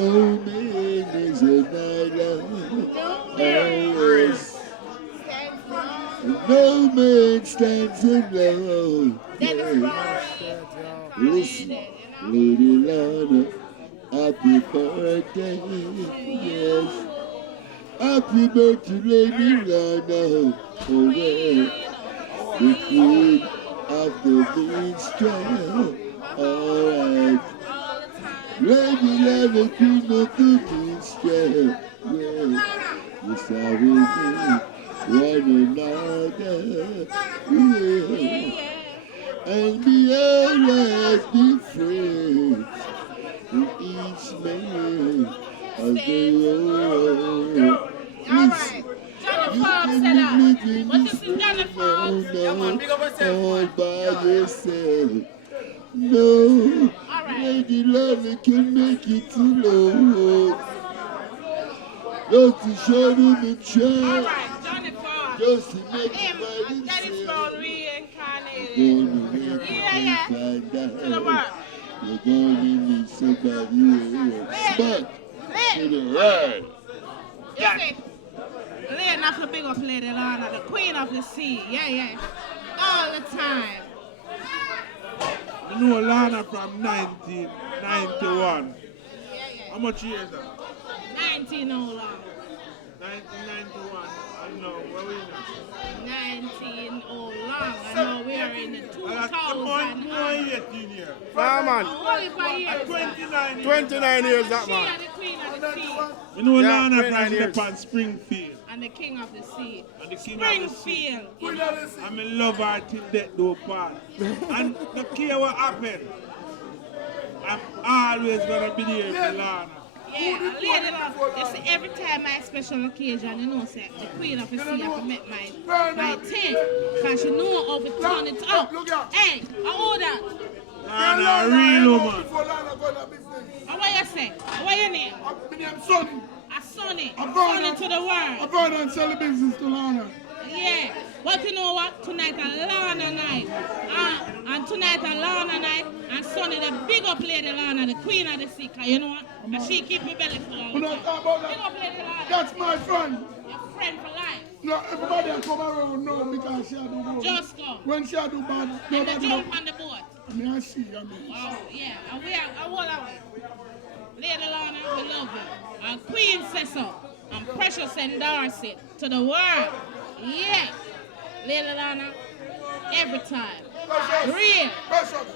No man is an island. Always. No man stands alone. Yeah. Listen, Lady Lana, happy birthday. Yes. Happy birthday, Lady Lana. Oh, well, the queen of the minstrel. Alright. Lady Lana, queen of the minstrel. Yeah. Yes, I will need one another. Yeah. And be always be friends in each man of their own. Listen, you can live in this world all by yourself. No, Lady Lana can make it too low. Just to show them the child. Just to make it by himself. You're going to need somebody else. But to the right. Lena for big up Lady Lana, the queen of the sea. Yeah. All the time. You know Lana from 1991. How much years is that? 19 all long. 1991. I know. Where we now? 19 all long. I know we are in the 2000. More yet in here. Man. 29 years that man. She is the queen of the sea. You know Lana from the Springfield. And the king of the sea. And the king Springfield. Of the sea. I'm in love her till death do part. And the care what happened. I'm always gonna be there for Lana. Yeah, Lady Lana. You see, every time my special occasion, you know, say the queen of the sea have met my thing. Because she know how to turn it up. Hey, how old that? Lana, real woman. What you say? What your name? My name's Sonny. Sonny. I'm Sonny to the world. I'm going to sell the business to Lana. Yeah. But you know what? Tonight a Lana night. And tonight a Lana night. And Sonny, the big up Lady Lana, the queen of the sea. You know what? And she keep me belly full all the time. Big up Lady Lana. That's my friend. Your friend for life. No, everybody that come around know because she do good. Just go. When she do bad, And nobody jump on the boat. I see. Oh, yeah. And we are all away. Lady Lana, we love you. And Queen says so. And Precious endorse it to the world. Yeah. Lady Lana, every time. Real. Precious.